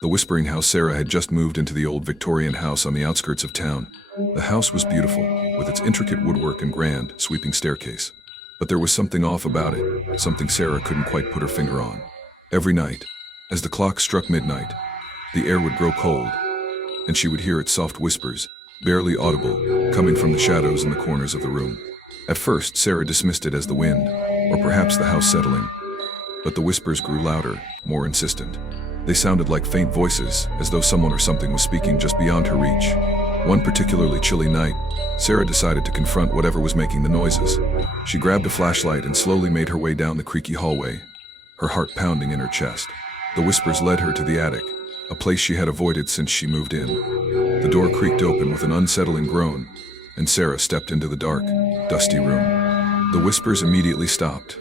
The Whispering House. Sarah had just moved into the old Victorian house on the outskirts of town. The house was beautiful, with its intricate woodwork and grand, sweeping staircase. But there was something off about it, something Sarah couldn't quite put her finger on. Every night, as the clock struck midnight, the air would grow cold, and she would hear its soft whispers, barely audible, coming from the shadows in the corners of the room. At first, Sarah dismissed it as the wind, or perhaps the house settling. But the whispers grew louder, more insistent. They sounded like faint voices, as though someone or something was speaking just beyond her reach. One particularly chilly night, Sarah decided to confront whatever was making the noises. She grabbed a flashlight and slowly made her way down the creaky hallway, her heart pounding in her chest. The whispers led her to the attic, a place she had avoided since she moved in. The door creaked open with an unsettling groan, and Sarah stepped into the dark, dusty room. The whispers immediately stopped.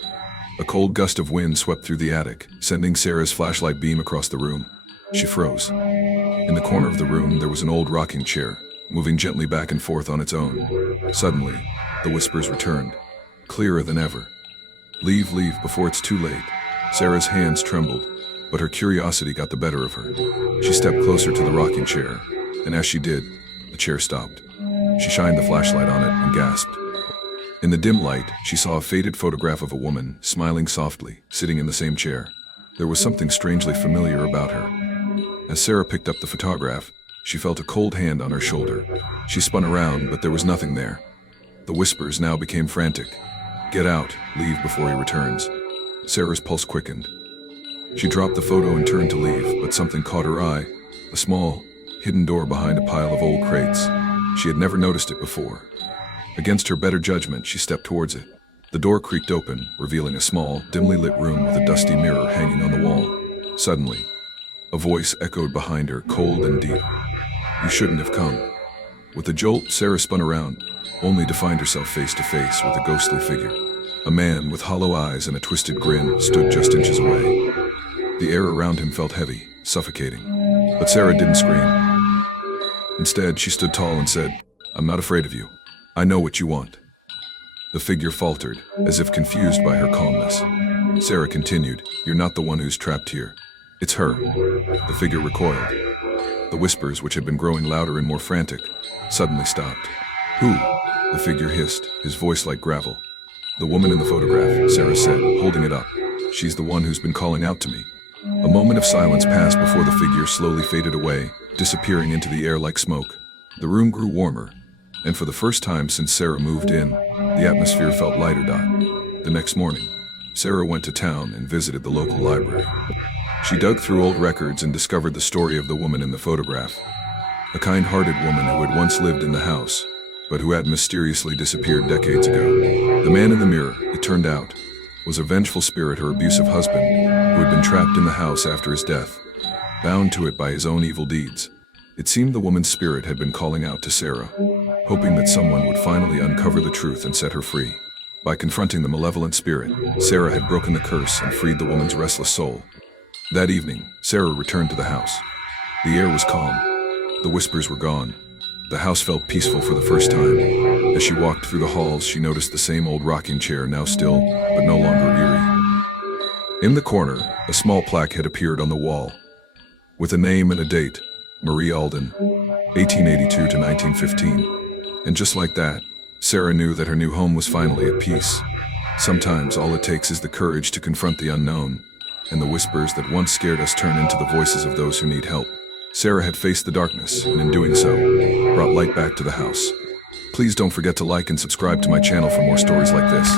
A cold gust of wind swept through the attic, sending Sarah's flashlight beam across the room. She froze. In the corner of the room, there was an old rocking chair, moving gently back and forth on its own. Suddenly, the whispers returned, clearer than ever. Leave before it's too late." Sarah's hands trembled, but her curiosity got the better of her. She stepped closer to the rocking chair, and as she did, the chair stopped. She shined the flashlight on it and gasped. In the dim light, she saw a faded photograph of a woman, smiling softly, sitting in the same chair. There was something strangely familiar about her. As Sarah picked up the photograph, she felt a cold hand on her shoulder. She spun around, but there was nothing there. The whispers now became frantic. "Get out, leave before he returns." Sarah's pulse quickened. She dropped the photo and turned to leave, but something caught her eye, a small, hidden door behind a pile of old crates. She had never noticed it before. Against her better judgment, she stepped towards it. The door creaked open, revealing a small, dimly lit room with a dusty mirror hanging on the wall. Suddenly, a voice echoed behind her, cold and deep. "You shouldn't have come." With a jolt, Sarah spun around, only to find herself face to face with a ghostly figure. A man with hollow eyes and a twisted grin stood just inches away. The air around him felt heavy, suffocating. But Sarah didn't scream. Instead, she stood tall and said, "I'm not afraid of you. I know what you want." The figure faltered, as if confused by her calmness. Sarah continued, "You're not the one who's trapped here. It's her." The figure recoiled. The whispers, which had been growing louder and more frantic, suddenly stopped. "Who?" the figure hissed, his voice like gravel. "The woman in the photograph," Sarah said, holding it up. "She's the one who's been calling out to me." A moment of silence passed before the figure slowly faded away, disappearing into the air like smoke. The room grew warmer, and for the first time since Sarah moved in, the atmosphere felt lighter. The next morning, Sarah went to town and visited the local library. She dug through old records and discovered the story of the woman in the photograph. A kind-hearted woman who had once lived in the house, but who had mysteriously disappeared decades ago. The man in the mirror, it turned out, was a vengeful spirit, her abusive husband, who had been trapped in the house after his death, bound to it by his own evil deeds. It seemed the woman's spirit had been calling out to Sarah, hoping that someone would finally uncover the truth and set her free. By confronting the malevolent spirit, Sarah had broken the curse and freed the woman's restless soul. That evening, Sarah returned to the house. The air was calm. The whispers were gone. The house felt peaceful for the first time. As she walked through the halls, she noticed the same old rocking chair, now still, but no longer eerie. In the corner, a small plaque had appeared on the wall, with a name and a date, Marie Alden, 1882 to 1915. And just like that, Sarah knew that her new home was finally at peace. Sometimes all it takes is the courage to confront the unknown, and the whispers that once scared us turn into the voices of those who need help. Sarah had faced the darkness, and in doing so, brought light back to the house. Please don't forget to like and subscribe to my channel for more stories like this.